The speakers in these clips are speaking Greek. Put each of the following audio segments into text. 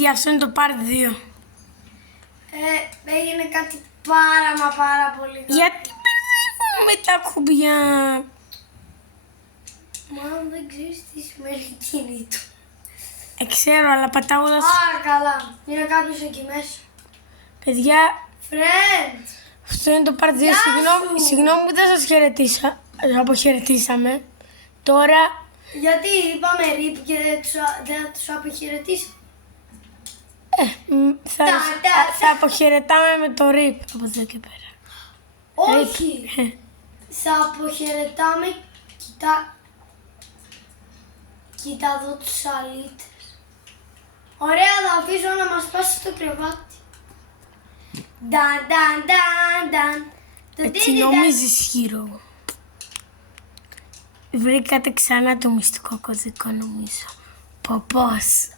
Αυτό είναι το part 2. Έγινε κάτι πάρα πολύ καλό. Γιατί μπερδεύουμε τα κουμπιά. Μάλλον δεν ξέρεις τι σημαίνει κινήτο. Ξέρω, αλλά πατάω όλα. Καλά. Είναι κάποιος εκεί μέσα. Παιδιά, Friends. αυτό είναι το part 2. Γεια σου. Συγγνώμη που δεν σας αποχαιρετήσαμε. Τώρα, Γιατί είπαμε RIP και δεν τους αποχαιρετήσαμε. θα αποχαιρετάμε με το RIP από εδώ και πέρα. Όχι. Θα αποχαιρετάμε. Κοίτα εδώ τους αλήτες. Ωραία, θα αφήσω να μας πάσει στο κρεβάτι. Νταν. Έτσι νομίζεις, Χίρο. Βρήκατε ξανά το μυστικό κωδικό, νομίζω. Πώς.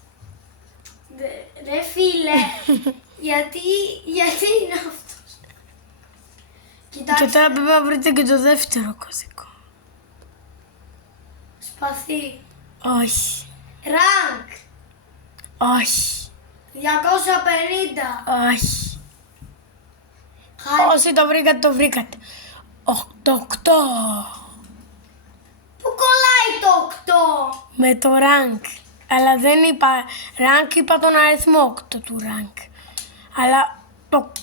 Ρε φίλε, γιατί είναι αυτός. Και Κοιτάξτε, τώρα πρέπει να βρείτε και το δεύτερο κωδικό. σπαθί. Όχι. Rank. Όχι. 250. Όχι. Χάρη. Όσοι το βρήκατε. 8. Πού κολλάει το 8. Με το rank. Αλλά δεν είπα rank, είπα τον αριθμό 8 του rank. Αλλά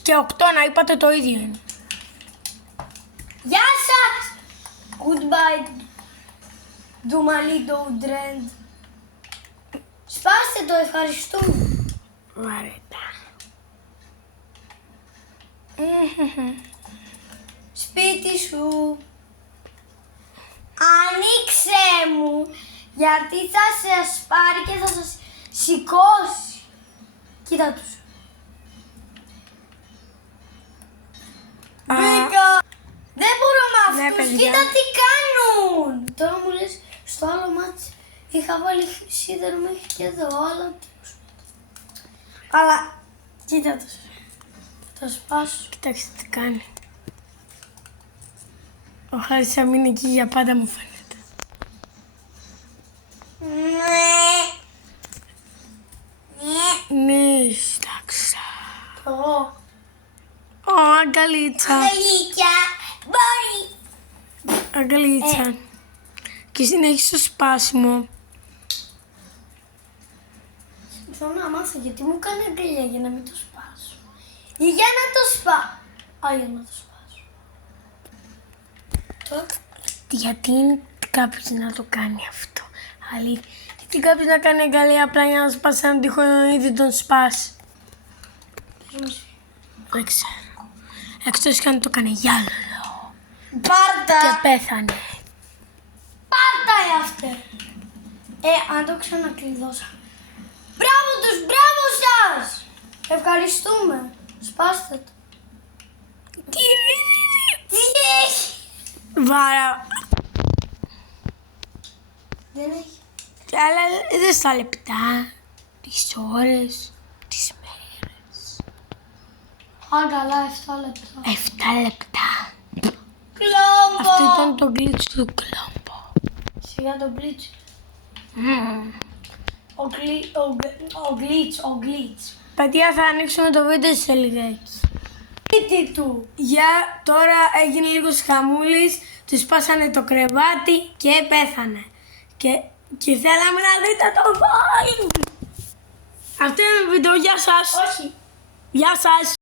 και 8 να είπατε το ίδιο είναι. Γεια σας. Goodbye. Ντουμαλί Ντρέντ. Σπάστε το, ευχαριστούμε. Βαρετά. Σπίτι σου. Ανοίξε μου. Γιατί θα σας πάρει και θα σας σηκώσει. Κοίτα τους. Βρήκα. Δεν μπορώ με Ναι, αυτούς. παιδιά. Κοίτα τι κάνουν. Τώρα μου λες στο άλλο μάτι είχα βάλει σίδερο μέχρι και εδώ. Αλλά κοίτα τους. Θα σπάσω. Κοιτάξτε τι κάνει. Ο Χάρης θα μείνει εκεί για πάντα, μου φαίνεται. Ναι, στάξα. Εγώ. Ω, αγκαλίτσα. Αγγλίκια. Μπορεί. Αγκαλίτσα. Και συνέχισε το σπάσιμο. Θέλω να μάθω γιατί μου κάνει αγκαλιά για να μην το σπάσω. Ή για να το για να το σπάσω. Τώρα. Γιατί είναι κάποιος να το κάνει αυτό. Αλήθεια. Γιατί κάποιος να κάνει αγκαλιά απλά για να σπάσει έναν τυχόν ήδη τον σπάσει. Δεν ξέρω. Εκτός και αν το έκανε για άλλο. Πάρτα. Και πέθανε. Πάρτα αυτή. Αν το ξανακλειδώσα. Μπράβο τους, μπράβο σας. Ευχαριστούμε. Σπάστε το. Τι έχει. Βάρα. Δεν έχει. Αλλά δεν στα λεπτά, τις ώρες, τις μέρες. Καλά, 7 λεπτά. 7 λεπτά. Κλόμπο. Αυτό ήταν το glitch του κλόμπο. Σιγά το glitch. Ο glitch. Παιδιά, θα ανοίξουμε το βίντεο σε λιγάκι. Σπίτι του. Για τώρα έγινε λίγος χαμούλης, του σπάσανε το κρεβάτι και πέθανε. Και θέλαμε να δείτε το βόλ. Αυτό είναι το βίντεο, γεια σας. Όχι. Γεια σας.